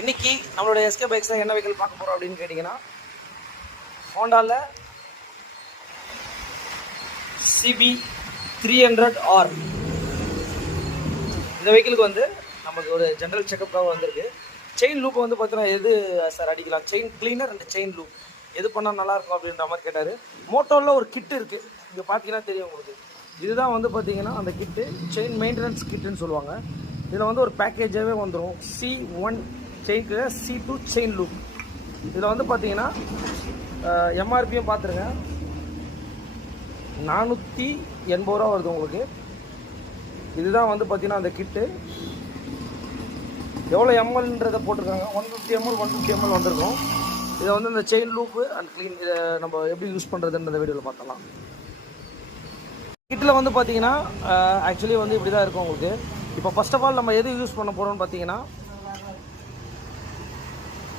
இன்னைக்கு நம்மளோட எஸ்கே பைக்ஸில் என்ன வெஹிக்கிள் பார்க்க போகிறோம் அப்படின்னு கேட்டிங்கன்னா, ஹோண்டாவில் சிபி 300R. இந்த வெஹிக்கிளுக்கு வந்து நமக்கு ஒரு ஜென்ரல் செக்கப்புக்காக வந்திருக்கு. செயின் லூப் வந்து பார்த்தீங்கன்னா எது சார் அடிக்கலாம், chain cleaner and chain loop எது பண்ணால் நல்லாயிருக்கும் அப்படின்ற மாதிரி கேட்டார். மோட்டோவில் ஒரு கிட்டு இருக்குது, இங்கே பார்த்தீங்கன்னா தெரியும் உங்களுக்கு. இதுதான் வந்து பார்த்தீங்கன்னா அந்த கிட்டு செயின் மெயின்டெனன்ஸ் கிட்டுன்னு சொல்லுவாங்க. இதில் வந்து ஒரு பேக்கேஜாகவே வந்துடும். C1 chain cleaner, C2 chain loop. இதில் வந்து பார்த்தீங்கன்னா எம்ஆர்பியும் பார்த்துருங்க, 480 ரூபா வருது உங்களுக்கு. இதுதான் வந்து பார்த்தீங்கன்னா அந்த கிட்டு. எவ்வளோ எம்எல்ன்றதை போட்டிருக்காங்க, 150 ml 150 ml வந்திருக்கும். இதை வந்து இந்த செயின் லூப்பு அண்ட் க்ளீன் இதை நம்ம எப்படி யூஸ் பண்ணுறதுன்ற வீடியோவில் பார்த்தலாம். கிட்டில் வந்து பார்த்தீங்கன்னா ஆக்சுவலி வந்து இப்படி தான் இருக்கும் உங்களுக்கு. இப்போ ஃபர்ஸ்ட் ஆஃப் ஆல் நம்ம எது யூஸ் பண்ண போகிறோம்னு பார்த்தீங்கன்னா,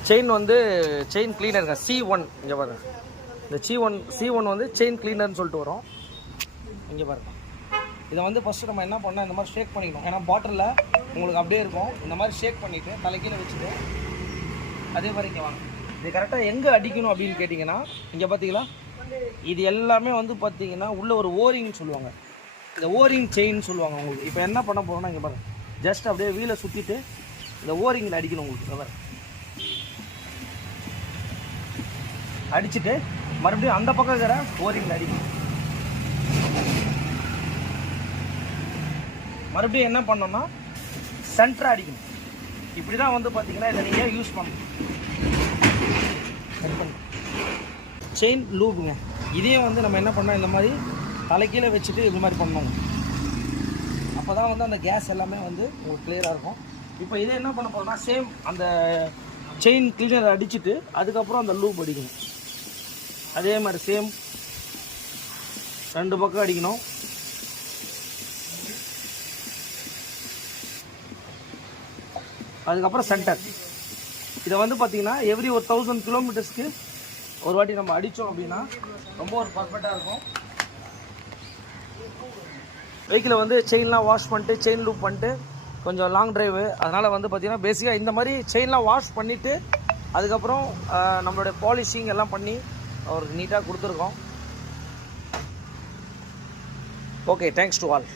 செயின் வந்து செயின் கிளீனருங்க, C1. இங்கே பாருங்கள், இந்த C1 வந்து செயின் கிளீனர்னு சொல்லிட்டு வரும். இங்கே பாருங்கள், இதை வந்து ஃபஸ்ட்டு நம்ம என்ன பண்ணால் இந்த மாதிரி ஷேக் பண்ணிக்கணும். ஏன்னா பாட்டிலில் உங்களுக்கு அப்படியே இருக்கும். இந்த மாதிரி ஷேக் பண்ணிவிட்டு தலைக்கீழே வச்சுட்டு அதே மாதிரி இங்கே வாங்க. இது கரெக்டாக எங்கே அடிக்கணும் அப்படின்னு கேட்டிங்கன்னா, இங்கே பார்த்தீங்களா, இது எல்லாமே வந்து பார்த்தீங்கன்னா உள்ள ஒரு ஓரிங்னு சொல்லுவாங்க, இந்த ஓரிங் செயின் சொல்லுவாங்க உங்களுக்கு. இப்போ என்ன பண்ண போகிறோம்னா, இங்கே பாருங்கள், ஜஸ்ட் அப்படியே வீலை சுற்றிட்டு இந்த ஓரிங்கில் அடிக்கணும் உங்களுக்கு. இதை பாருங்கள், அடிச்சுட்டு மறுபடியும் அந்த பக்கம் இருக்கிற ஓரிங்கில் அடிக்கணும். மறுபடியும் என்ன பண்ணோம்னா சென்டராக அடிக்கணும். இப்படி தான் வந்து பார்த்தீங்கன்னா இதை நீங்கள் யூஸ் பண்ணணும். செயின் லூப்புங்க, இதே வந்து நம்ம என்ன பண்ணோம், இந்த மாதிரி தலைக்கீழே வச்சுட்டு இது மாதிரி பண்ணணும். அப்போ தான் வந்து அந்த கேஸ் எல்லாமே வந்து உங்களுக்கு கிளியராக இருக்கும். இப்போ இதை என்ன பண்ண போகிறோம்னா, சேம் அந்த செயின் கிளீனர் அடிச்சுட்டு அதுக்கப்புறம் அந்த லூப் அடிக்கணும். அதே மாதிரி சேம் 2 பக்கம் அடிக்கணும். அதுக்கப்புறம் சென்டர். இதை வந்து பார்த்தீங்கன்னா எவ்ரி ஒரு 1000 கிலோமீட்டர்ஸ்க்கு ஒரு வாட்டி நம்ம அடித்தோம் அப்படின்னா ரொம்ப ஒரு பர்ஃபெக்டாக இருக்கும். வெஹிக்கிளை வந்து செயின்லாம் வாஷ் பண்ணிட்டு செயின் லூப் பண்ணிட்டு கொஞ்சம் லாங் டிரைவு, அதனால் வந்து பார்த்திங்கன்னா பேசிக்காக இந்த மாதிரி செயின்லாம் வாஷ் பண்ணிவிட்டு அதுக்கப்புறம் நம்மளுடைய பாலிஷிங் எல்லாம் பண்ணி அவருக்கு நீட்டாக கொடுத்துருக்கோம். Okay, thanks to all.